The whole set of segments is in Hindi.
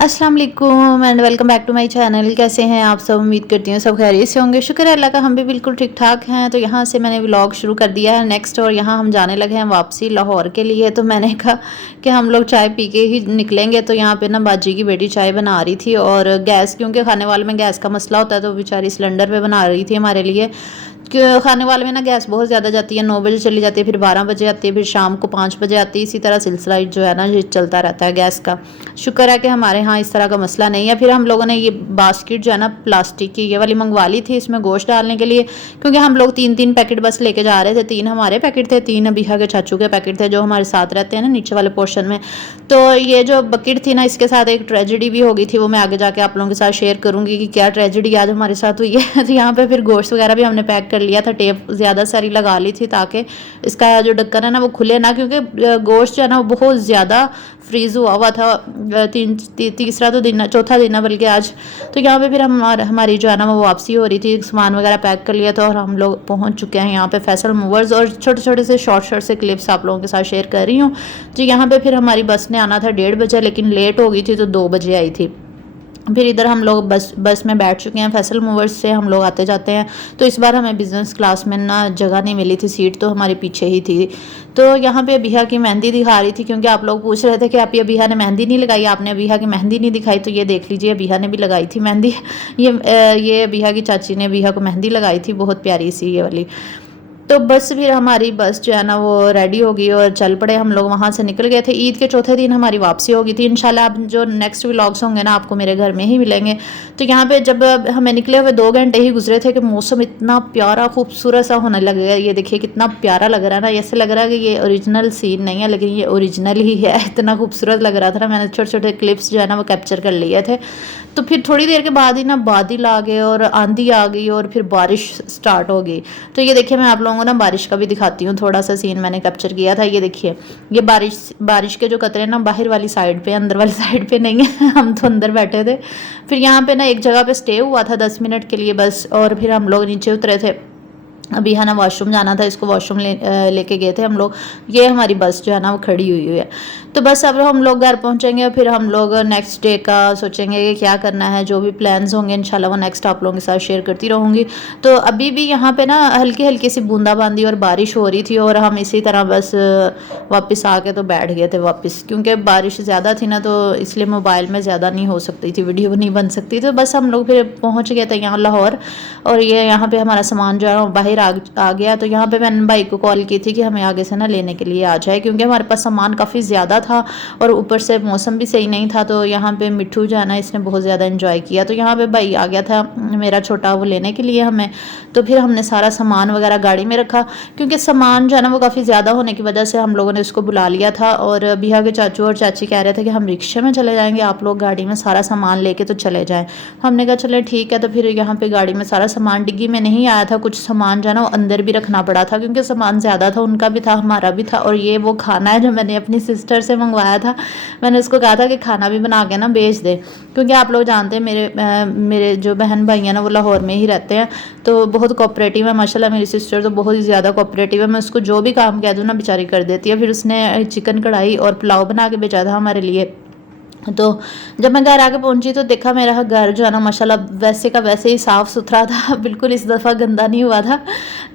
अस्सलाम वालेकुम and welcome back to my channel. कैसे हैं आप सब? उम्मीद करती हूँ सब खैरियत से होंगे। शुक्र है अल्लाह का, हम भी बिल्कुल ठीक ठाक हैं। तो यहाँ से मैंने व्लॉग शुरू कर दिया है नेक्स्ट, और यहाँ हम जाने लगे हैं वापसी लाहौर के लिए। तो मैंने कहा कि हम लोग चाय पी के ही निकलेंगे। तो यहाँ पे ना बाजी की बेटी चाय बना रही थी, और गैस, क्योंकि खाने वाले में गैस का मसला होता है, तो बेचारी सिलेंडर पे बना रही थी हमारे लिए। खाने वाले में ना गैस बहुत ज़्यादा जाती है, 9 बजे चली जाती है, फिर 12 बजे आती है, फिर शाम को 5 बजे आती है। इसी तरह सिलसिला जो है ना ये चलता रहता है गैस का। शुक्र है कि हमारे यहाँ इस तरह का मसला नहीं है। फिर हम लोगों ने ये बास्केट जो है ना प्लास्टिक की ये वाली मंगवा ली थी, इसमें गोश्त डालने के लिए, क्योंकि हम लोग 3-3 पैकेट बस लेके जा रहे थे। 3 हमारे पैकेट थे, 3 अबीहा के चाचू के पैकेट थे जो हमारे साथ रहते हैं ना नीचे वाले पोर्शन में। तो ये जो बकेट थी ना, इसके साथ एक ट्रेजेडी भी हो गई थी, वो मैं आगे जाके आप लोगों के साथ शेयर करूंगी कि क्या ट्रेजेडी आज हमारे साथ हुई है। तो यहाँ पे फिर गोश्त वगैरह भी हमने पैक कर लिया था, टेप ज़्यादा सारी लगा ली थी ताकि इसका जो ढक्कन है ना वो खुले ना, क्योंकि गोश्त जो है ना वो बहुत ज़्यादा फ्रीज़ हुआ था। तीसरा तो दिन, चौथा दिन है बल्कि आज। तो यहाँ पे फिर हमारी जो है ना वो वापसी हो रही थी, सामान वगैरह पैक कर लिया था, और हम लोग पहुँच चुके हैं यहाँ पे फैसल मूवर्स। और छोटे छोटे से शॉर्ट से क्लिप्स आप लोगों के साथ शेयर कर रही हूँ। तो यहाँ पे फिर हमारी बस ने आना था 1:30 बजे, लेकिन लेट हो गई थी तो 2 बजे आई थी। फिर इधर हम लोग बस में बैठ चुके हैं। फैसल मूवर्स से हम लोग आते जाते हैं। तो इस बार हमें बिज़नेस क्लास में ना जगह नहीं मिली थी, सीट तो हमारे पीछे ही थी। तो यहाँ पे अबीहा की मेहंदी दिखा रही थी, क्योंकि आप लोग पूछ रहे थे कि आप ये अबीहा ने मेहंदी नहीं लगाई, आपने अबीहा की मेहंदी नहीं दिखाई। तो ये देख लीजिए, अबीहा ने भी लगाई थी मेहंदी। ये अबीहा की चाची ने अबीहा को मेहंदी लगाई थी, बहुत प्यारी सी ये वाली। तो बस फिर हमारी बस जो है ना वो रेडी हो गई और चल पड़े हम लोग, वहाँ से निकल गए थे। ईद के चौथे दिन हमारी वापसी हो गई थी। इंशाल्लाह अब जो नेक्स्ट व्लॉग्स होंगे ना आपको मेरे घर में ही मिलेंगे। तो यहाँ पे जब हमें निकले हुए 2 घंटे ही गुजरे थे कि मौसम इतना प्यारा खूबसूरत सा होने लग गया। ये देखिए कितना प्यारा लग रहा है ना, ऐसे लग रहा है कि ये ओरिजिनल सीन नहीं है, लेकिन ये ओरिजिनल ही है। इतना खूबसूरत लग रहा था ना, मैंने छोटे छोटे क्लिप्स जो है ना वो कैप्चर कर लिए थे। तो फिर थोड़ी देर के बाद ही ना बादल आ गए और आंधी आ गई और फिर बारिश स्टार्ट हो गई। तो ये देखिए, मैं आप लोगों को ना बारिश का भी दिखाती हूँ, थोड़ा सा सीन मैंने कैप्चर किया था। ये देखिए, ये बारिश के जो कतरे ना बाहर वाली साइड पे, अंदर वाली साइड पे नहीं है। हम तो अंदर बैठे थे। फिर यहाँ पे ना एक जगह पे स्टे हुआ था 10 मिनट के लिए बस, और फिर हम लोग नीचे उतरे थे। अभी है ना वॉशरूम जाना था, इसको वॉशरूम लेके गए थे हम लोग। ये हमारी बस जो है ना वो खड़ी हुई है। तो बस अब हम लोग घर पहुंचेंगे, फिर हम लोग नेक्स्ट डे का सोचेंगे कि क्या करना है। जो भी प्लान्स होंगे इंशाल्लाह वो नेक्स्ट आप लोगों के साथ शेयर करती रहूँगी। तो अभी भी यहाँ पे ना हल्की हल्की सी बूंदाबांदी और बारिश हो रही थी, और हम इसी तरह बस वापस आके तो बैठ गए थे वापस, क्योंकि बारिश ज़्यादा थी ना, तो इसलिए मोबाइल में ज़्यादा नहीं हो सकती थी, वीडियो नहीं बन सकती। तो बस हम लोग फिर पहुँच गए थे यहाँ लाहौर। और ये यहाँ पे हमारा सामान जो है बाहर आ गया। तो यहाँ पे मैंने भाई को कॉल की थी कि हमें आगे से ना लेने के लिए आ जाए, क्योंकि हमारे पास सामान काफ़ी ज़्यादा था और ऊपर से मौसम भी सही नहीं था। तो यहाँ पे मिट्ठू जो है ना इसने बहुत ज़्यादा इन्जॉय किया। तो यहाँ पे भाई आ गया था मेरा छोटा, वो लेने के लिए हमें। तो फिर हमने सारा सामान वगैरह गाड़ी में रखा, क्योंकि सामान जो है ना वो काफ़ी ज़्यादा होने की वजह से हम लोगों ने उसको बुला लिया था। और अबीहा के चाचू और चाची कह रहे थे कि हम रिक्शे में चले जाएंगे, आप लोग गाड़ी में सारा सामान लेके तो चले जाएँ। हमने कहा चले ठीक है। तो फिर यहाँ पे गाड़ी में सारा सामान डिग्गी में नहीं आया था, कुछ सामान जो है ना वो अंदर भी रखना पड़ा था, क्योंकि सामान ज़्यादा था, उनका भी था हमारा भी था। और ये वो खाना है जो मैंने अपनी सिस्टर से मंगवाया था। मैंने उसको कहा था कि खाना भी बना के ना भेज दे, क्योंकि आप लोग जानते हैं मेरे जो बहन भाई हैं ना वो लाहौर में ही रहते हैं। तो बहुत कोऑपरेटिव है माशाल्लाह, मेरी सिस्टर तो बहुत ही ज़्यादा कोऑपरेटिव है। मैं उसको जो भी काम कह दूँ ना बेचारी कर देती है। फिर उसने चिकन कढ़ाई और पुलाव बना के भेजा था हमारे लिए। तो जब मैं घर आके पहुंची तो देखा मेरा घर जो है ना माशाल्लाह वैसे का वैसे ही साफ़ सुथरा था। बिल्कुल इस दफ़ा गंदा नहीं हुआ था।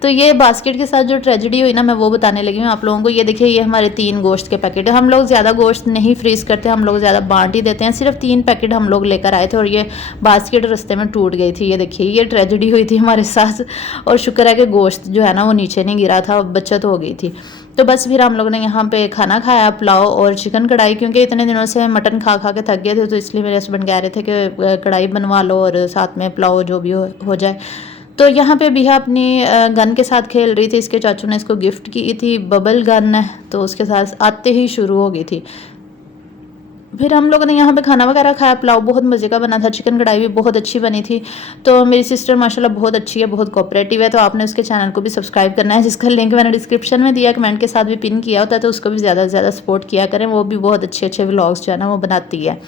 तो ये बास्केट के साथ जो ट्रेजेडी हुई ना मैं वो बताने लगी हूँ आप लोगों को। ये देखिए, ये हमारे 3 गोश्त के पैकेट है। हम लोग ज़्यादा गोश्त नहीं फ्रीज़ करते, हम लोग ज़्यादा बांट ही देते हैं। सिर्फ 3 पैकेट हम लोग लेकर आए थे और ये बास्केट रास्ते में टूट गई थी। ये देखिए, ये ट्रेजेडी हुई थी हमारे साथ। और शुक्र है कि गोश्त जो है ना वो नीचे नहीं गिरा था, बचत हो गई थी। तो बस फिर हम लोग ने यहाँ पे खाना खाया, पुलाव और चिकन कढ़ाई, क्योंकि इतने दिनों से मटन खा खा के थक गए थे। तो इसलिए मेरे हस्बैंड कह रहे थे कि कढ़ाई बनवा लो और साथ में पुलाव जो भी हो जाए। तो यहाँ पे बिहा अपनी गन के साथ खेल रही थी। इसके चाचू ने इसको गिफ्ट की थी, बबल गन है, तो उसके साथ आते ही शुरू हो गई थी। फिर हम लोगों ने यहाँ पे खाना वगैरह खाया, पुलाव बहुत मज़े का बना था, चिकन कढ़ाई भी बहुत अच्छी बनी थी। तो मेरी सिस्टर माशाल्लाह बहुत अच्छी है, बहुत कोऑपरेटिव है। तो आपने उसके चैनल को भी सब्सक्राइब करना है, जिसका लिंक मैंने डिस्क्रिप्शन में दिया, कमेंट के साथ भी पिन किया होता है। तो उसको भी ज़्यादा से ज़्यादा सपोर्ट किया करें, वो भी बहुत अच्छे अच्छे व्लॉग्स जो है ना वो बनाती है।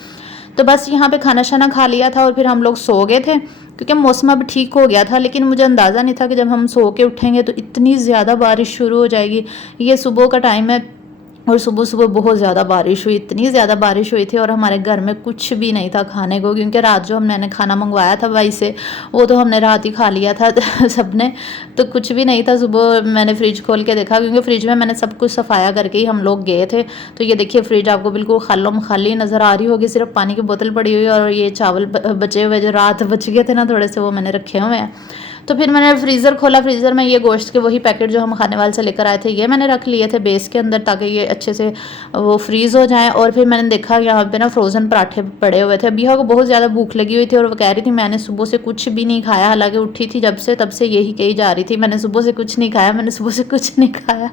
तो बस यहाँ पे खाना शाना खा लिया था और फिर हम लोग सो गए थे, क्योंकि मौसम अब ठीक हो गया था। लेकिन मुझे अंदाज़ा नहीं था कि जब हम सो के उठेंगे तो इतनी ज़्यादा बारिश शुरू हो जाएगी। ये सुबह का टाइम है, और सुबह सुबह बहुत ज़्यादा बारिश हुई, इतनी ज़्यादा बारिश हुई थी और हमारे घर में कुछ भी नहीं था खाने को, क्योंकि रात जो मैंने खाना मंगवाया था भाई से वो तो हमने रात ही खा लिया था सबने, तो कुछ भी नहीं था। सुबह मैंने फ्रिज खोल के देखा, क्योंकि फ्रिज में मैंने सब कुछ सफाया करके ही हम लोग गए थे। तो ये देखिए फ्रिज आपको बिल्कुल खाली खाली नज़र आ रही होगी, सिर्फ पानी की बोतल पड़ी हुई और ये चावल बचे हुए जो रात बच गए थे ना थोड़े से, वो मैंने रखे हुए हैं। तो फिर मैंने फ्रीज़र खोला, फ्रीज़र में ये गोश्त के वही पैकेट जो हम खाने वाले से लेकर आए थे ये मैंने रख लिए थे बेस के अंदर, ताकि ये अच्छे से वो फ्रीज़ हो जाएं। और फिर मैंने देखा यहाँ पे ना फ्रोज़न पराठे पड़े हुए थे। बिहा को बहुत ज़्यादा भूख लगी हुई थी और वो कह रही थी मैंने सुबह से कुछ भी नहीं खाया, हालांकि उठी थी जब से तब से यही कही जा रही थी मैंने सुबह से कुछ नहीं खाया, मैंने सुबह से कुछ नहीं खाया।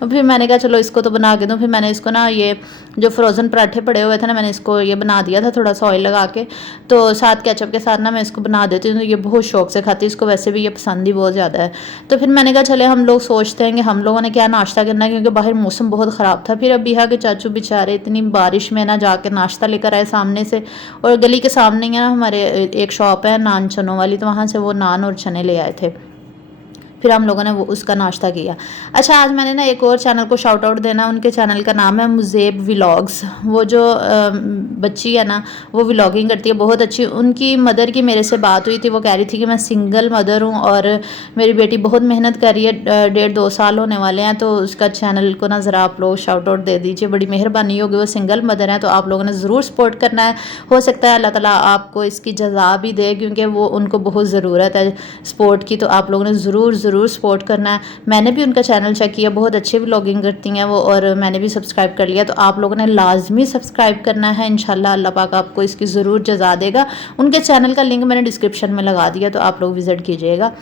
फिर मैंने कहा चलो इसको तो बना के दूँ। फिर मैंने इसको ना ये जो फ्रोज़न पराठे पड़े हुए थे ना, मैंने इसको ये बना दिया था थोड़ा सा ऑयल लगा के, तो साथ केचप के साथ ना मैं इसको बना देती हूँ। तो ये बहुत शौक से खाती है, इसको वैसे भी ये पसंद ही बहुत ज़्यादा है। तो फिर मैंने कहा चले हम लोग सोचते हैं कि हम लोगों ने क्या नाश्ता करना है, क्योंकि बाहर मौसम बहुत ख़राब था। फिर अब बिहा के चाचू बेचारे इतनी बारिश में ना जाकर नाश्ता लेकर आए सामने से, और गली के सामने ही ना हमारे एक शॉप है नान चनों वाली, तो वहाँ से वो नान और चने ले आए थे। फिर हम लोगों ने वो उसका नाश्ता किया। अच्छा, आज मैंने ना एक और चैनल को शाउट आउट देना, उनके चैनल का नाम है मुज़ेब व्लॉग्स। वो जो बच्ची है ना वो व्लॉगिंग करती है बहुत अच्छी। उनकी मदर की मेरे से बात हुई थी, वो कह रही थी कि मैं सिंगल मदर हूँ और मेरी बेटी बहुत मेहनत कर रही है, 1.5-2 साल होने वाले हैं, तो उसका चैनल को ना ज़रा आप लोग शाउट आउट दे दीजिए, बड़ी मेहरबानी होगी। वो सिंगल मदर हैं तो आप लोगों ने ज़रूर सपोर्ट करना है। हो सकता है अल्लाह ताला आपको इसकी जज़ा भी दे, क्योंकि वो उनको बहुत ज़रूरत है सपोर्ट की, तो आप लोगों ने ज़रूर सपोर्ट करना है। मैंने भी उनका चैनल चेक किया, बहुत अच्छी व्लॉगिंग करती हैं वो, और मैंने भी सब्सक्राइब कर लिया, तो आप लोगों ने लाजमी सब्सक्राइब करना है। इंशाल्लाह अल्लाह पाक आपको इसकी ज़रूर जज़ा देगा। उनके चैनल का लिंक मैंने डिस्क्रिप्शन में लगा दिया, तो आप लोग विज़िट कीजिएगा।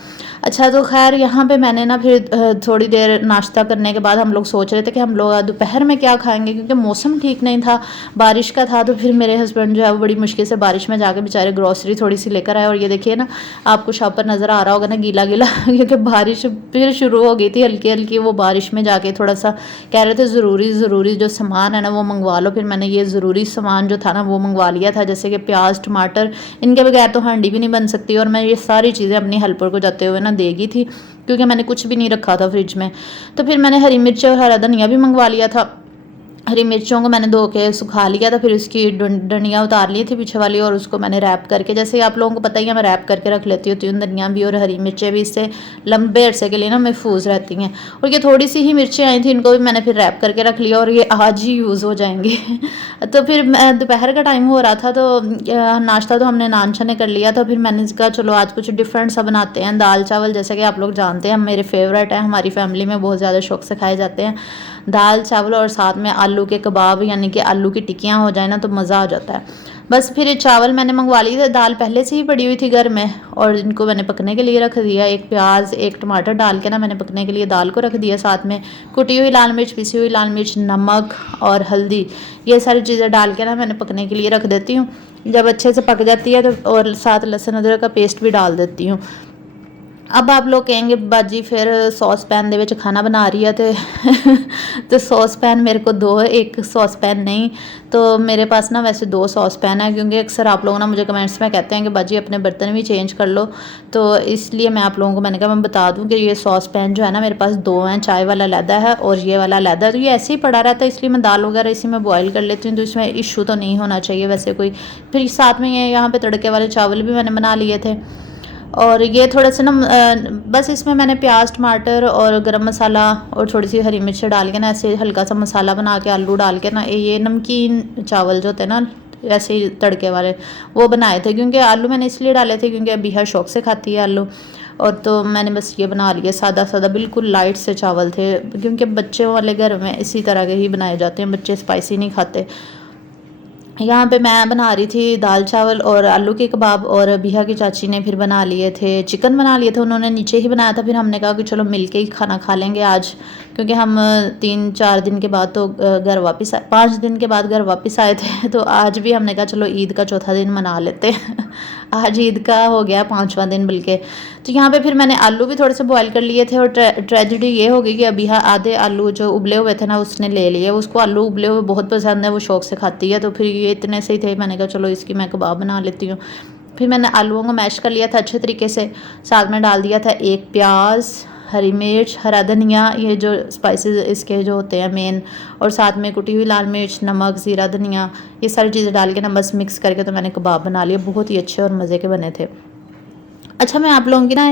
अच्छा, तो खैर यहाँ पे मैंने ना फिर थोड़ी देर नाश्ता करने के बाद हम लोग सोच रहे थे कि हम लोग दोपहर में क्या खाएंगे, क्योंकि मौसम ठीक नहीं था, बारिश का था। तो फिर मेरे हस्बैंड जो है वो बड़ी मुश्किल से बारिश में जाके बेचारे ग्रॉसरी थोड़ी सी लेकर आए, और ये देखिए ना आपको शॉप पर नज़र आ रहा होगा ना गीला गीला क्योंकि बारिश फिर शुरू हो गई थी हल्की हल्की। वो बारिश में जाके थोड़ा सा कह रहे थे ज़रूरी जो सामान है ना वो मंगवा लो। फिर मैंने ये ज़रूरी सामान जो था ना वो मंगवा लिया था, जैसे कि प्याज टमाटर, इनके बगैर तो हांडी भी नहीं बन सकती। और मैं ये सारी चीज़ें अपनी हेल्पर को जाते हुए ना देगी थी, क्योंकि मैंने कुछ भी नहीं रखा था फ्रिज में। तो फिर मैंने हरी मिर्च और हरा धनिया भी मंगवा लिया था। हरी मिर्चों को मैंने धो के सुखा लिया था, फिर उसकी डंडियाँ उतार ली थी पीछे वाली, और उसको मैंने रैप करके, जैसे आप लोगों को पता ही है मैं रैप करके रख लेती होती हूँ धनिया भी और हरी मिर्चें भी, इससे लंबे अरसे के लिए ना महफूज रहती हैं। और ये थोड़ी सी ही मिर्चें आई थी, इनको भी मैंने फिर रैप करके रख लिया, और ये आज ही यूज़ हो जाएंगी तो फिर दोपहर का टाइम हो रहा था, तो नाश्ता तो हमने नान चने कर लिया था। फिर मैंने कहा चलो आज कुछ डिफरेंट सा बनाते हैं। दाल चावल जैसा कि आप लोग जानते हैं मेरे फेवरेट है, हमारी फैमिली में बहुत ज़्यादा शौक से खाए जाते हैं दाल चावल, और साथ में आलू के कबाब, यानी कि आलू की टिक्कियाँ हो जाए ना तो मज़ा आ जाता है। बस फिर चावल मैंने मंगवा लिए थे, दाल पहले से ही पड़ी हुई थी घर में, और इनको मैंने पकने के लिए रख दिया। एक प्याज एक टमाटर डाल के ना मैंने पकने के लिए दाल को रख दिया, साथ में कुटी हुई लाल मिर्च, पिसी हुई लाल मिर्च, नमक और हल्दी, ये सारी चीज़ें डाल के ना मैंने पकने के लिए रख देती हूँ। जब अच्छे से पक जाती है तो और साथ लहसुन अदरक का पेस्ट भी डाल देती हूँ। अब आप लोग कहेंगे बाजी फिर सॉस पैन ਦੇ ਵਿੱਚ खाना बना रही है तो सॉस पैन मेरे को दो, एक सॉस पैन नहीं। तो मेरे पास ना वैसे 2 सॉस पैन है, क्योंकि अक्सर आप लोग ना मुझे कमेंट्स में कहते हैं कि बाजी अपने बर्तन भी चेंज कर लो, तो इसलिए मैं आप लोगों को मैंने कहा मैं बता दूं कि ये सॉस पैन जो है ना मेरे पास 2 हैं, चाय वाला अलहदा है और ये वाला अलहदा है। तो ये ऐसे ही पड़ा रहता है, इसलिए मैं दाल वगैरह इसी में बॉयल कर लेती हूँ, तो इसमें इशू तो नहीं होना चाहिए वैसे कोई। फिर साथ में ये यहाँ पर तड़के वाले चावल भी मैंने बना लिए थे, और ये थोड़ा सा ना बस इसमें मैंने प्याज टमाटर और गरम मसाला और थोड़ी सी हरी मिर्च डाल के ना ऐसे हल्का सा मसाला बना के आलू डाल के ना, ये नमकीन चावल जो होते हैं ना ऐसे ही तड़के वाले वो बनाए थे। क्योंकि आलू मैंने इसलिए डाले थे क्योंकि अभी हर शौक से खाती है आलू, और तो मैंने बस ये बना लिए सादा सादा बिल्कुल लाइट से चावल थे, क्योंकि बच्चों वाले घर में इसी तरह के ही बनाए जाते हैं, बच्चे स्पाइसी नहीं खाते। यहाँ पे मैं बना रही थी दाल चावल और आलू के कबाब, और बिहा की चाची ने फिर बना लिए थे चिकन बना लिए थे, उन्होंने नीचे ही बनाया था। फिर हमने कहा कि चलो मिलके ही खाना खा लेंगे आज, क्योंकि हम 3-4 दिन के बाद तो घर वापस 5 दिन के बाद घर वापस आए थे, तो आज भी हमने कहा चलो ईद का चौथा दिन मना लेते हैं आज ईद का हो गया 5वां दिन बल्कि। तो यहाँ पे फिर मैंने आलू भी थोड़े से बॉयल कर लिए थे, और ट्रेजेडी ये हो गई कि अभी आधे आलू जो उबले हुए थे ना उसने ले लिए, उसको आलू उबले हुए बहुत पसंद है, वो शौक से खाती है। तो फिर ये इतने से ही थे, मैंने कहा चलो इसकी मैं कबाब बना लेती हूँ। फिर मैंने आलूओं को मैश कर लिया था अच्छे तरीके से, साथ में डाल दिया था 1 प्याज, हरी मिर्च, हरा धनिया, ये जो स्पाइसेस इसके जो होते हैं मेन, और साथ में कुटी हुई लाल मिर्च, नमक, ज़ीरा, धनिया, ये सारी चीज़ें डाल के ना बस मिक्स करके तो मैंने कबाब बना लिए। बहुत ही अच्छे और मज़े के बने थे। अच्छा, मैं आप लोगों की ना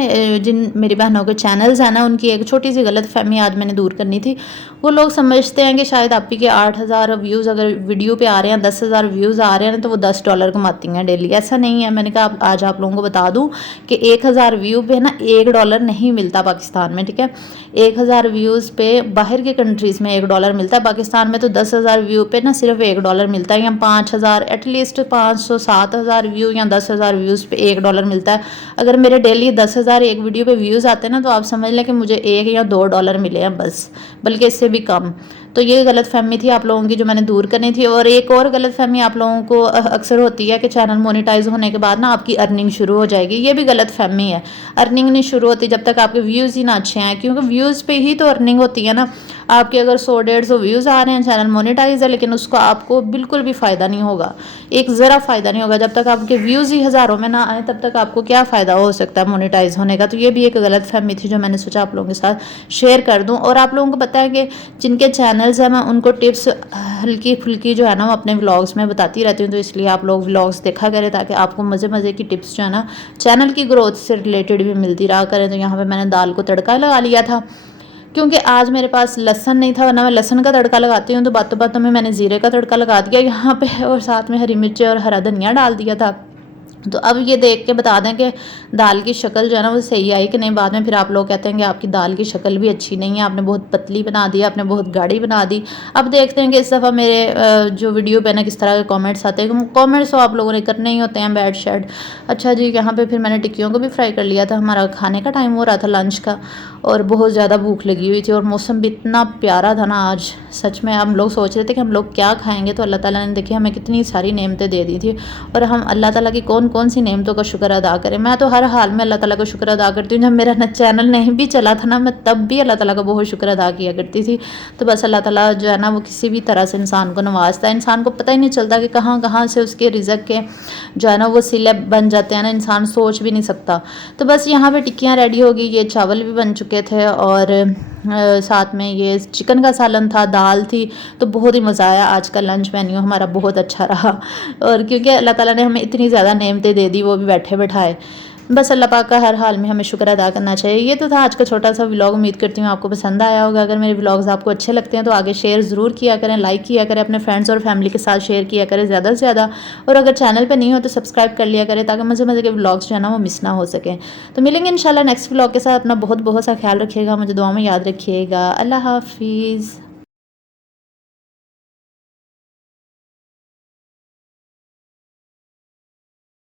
जिन मेरी बहनों के चैनल्स हैं ना, उनकी एक छोटी सी गलतफ़हमी आज मैंने दूर करनी थी। वो लोग समझते हैं कि शायद आप ही के 8000 व्यूज़ अगर वीडियो पे आ रहे हैं, 10,000 व्यूज़ आ रहे हैं तो वो $10 कमाती हैं डेली। ऐसा नहीं है। मैंने कहा आज आप लोगों को बता दूँ कि 1000 व्यू पे ना $1 नहीं मिलता पाकिस्तान में, ठीक है। 1000 व्यूज़ पे बाहर के कंट्रीज़ में $1 मिलता है, पाकिस्तान में तो 10,000 व्यू पे ना सिर्फ $1 मिलता है, या 5000 एटलीस्ट 500 7000 व्यू या 10,000 व्यूज़ पे $1 मिलता है। अगर मेरे डेली 10,000 एक वीडियो पे व्यूज़ आते हैं ना, तो आप समझ लें कि मुझे $1 या $2 मिले हैं बस, बल्कि इससे भी कम। तो ये गलतफ़हमी थी आप लोगों की जो मैंने दूर करनी थी। और एक और गलतफ़हमी आप लोगों को अक्सर होती है कि चैनल मोनेटाइज़ होने के बाद ना आपकी अर्निंग शुरू हो जाएगी। ये भी गलतफ़हमी है। अर्निंग नहीं शुरू होती जब तक आपके व्यूज़ ही ना अच्छे हैं, क्योंकि व्यूज़ पे ही तो अर्निंग होती है ना। आपके अगर 100-150 व्यूज़ आ रहे हैं, चैनल मोनेटाइज़ है, लेकिन उसको आपको बिल्कुल भी फ़ायदा नहीं होगा, एक ज़रा फ़ायदा नहीं होगा। जब तक आपके व्यूज़ ही हज़ारों में ना आए, तब तक आपको क्या फ़ायदा हो सकता है मोनेटाइज़ होने का। तो ये भी एक गलतफ़हमी थी जो मैंने सोचा आप लोगों के साथ शेयर कर दूँ। और आप लोगों को पता है कि जिनके चैनल्स हैं, मैं उनको टिप्स हल्की फुल्की जो है ना वो अपने व्लॉग्स में बताती रहती हूँ। तो इसलिए आप लोग व्लॉग्स देखा करें, ताकि आपको मज़े मज़े की टिप्स जो है ना चैनल की ग्रोथ से रिलेटेड भी मिलती रहा करें। तो यहाँ पे मैंने दाल को तड़का लगा लिया था, क्योंकि आज मेरे पास लहसन नहीं था, वरना मैं लहसन का तड़का लगाती हूँ। तो बातों बातों में मैंने ज़ीरे का तड़का लगा दिया यहाँ पे, और साथ में हरी मिर्च और हरा धनिया डाल दिया था। तो अब ये देख के बता दें कि दाल की शक्ल जो है ना वो सही आई कि नहीं। बाद में फिर आप लोग कहते हैं कि आपकी दाल की शक्ल भी अच्छी नहीं है, आपने बहुत पतली बना दी, आपने बहुत गाढ़ी बना दी। अब देखते हैं कि इस दफ़ा मेरे जो वीडियो पे ना किस तरह के कमेंट्स आते हैं। कमेंट्स तो आप लोगों ने करने ही होते हैं, बैड शैड। अच्छा जी, यहाँ पे फिर मैंने टिक्कियों को भी फ्राई कर लिया था। हमारा खाने का टाइम हो रहा था लंच का, और बहुत ज़्यादा भूख लगी हुई थी, और मौसम भी इतना प्यारा था ना आज। सच में हम लोग सोच रहे थे कि हम लोग क्या खाएँगे, तो अल्लाह ताला ने देखिए हमें कितनी सारी नेमतें दे दी थी। और हम अल्लाह ताला की कौन कौन सी नेमतों का शुक्र अदा करें। मैं तो हर हाल में अल्लाह ताला का शुक्र अदा करती हूँ। जब मेरा चैनल नहीं भी चला था ना, मैं तब भी अल्लाह ताला का बहुत शुक्र अदा किया करती थी। तो बस अल्लाह ताला जो है ना वो किसी भी तरह से इंसान को नवाजता है। इंसान को पता ही नहीं चलता कि कहाँ कहाँ से उसके रिज़्क के जो है ना वो सिले बन जाते हैं ना, इंसान सोच भी नहीं सकता। तो बस यहाँ पे टिक्कियाँ रेडी हो गई, ये चावल भी बन चुके थे, और साथ में ये चिकन का सालन था, दाल थी। तो बहुत ही मज़ा आया। आज का लंच मेन्यू हमारा बहुत अच्छा रहा, और क्योंकि अल्लाह ताला ने हमें इतनी ज़्यादा नेमतें दे दी, वो भी बैठे बैठाए। बस अल्लाह पाक का हर हाल में हमें शुक्र अदा करना चाहिए। ये तो था आज का छोटा सा व्लॉग। उम्मीद करती हूँ आपको पसंद आया होगा। अगर मेरे व्लॉग्स आपको अच्छे लगते हैं तो आगे शेयर ज़रूर किया करें, लाइक किया करें, अपने फ्रेंड्स और फैमिली के साथ शेयर किया करें ज़्यादा से ज़्यादा। और अगर चैनल पर नहीं हो तो सब्सक्राइब कर लिया करें, ताकि मज़े मज़े के व्लॉग्स जो है ना वो मिस ना हो सकें। तो मिलेंगे इंशाल्लाह नेक्स्ट व्लॉग के साथ। अपना बहुत बहुत सा ख्याल रखिएगा, मुझे दुआ में याद रखिएगा। अल्लाह हाफिज़।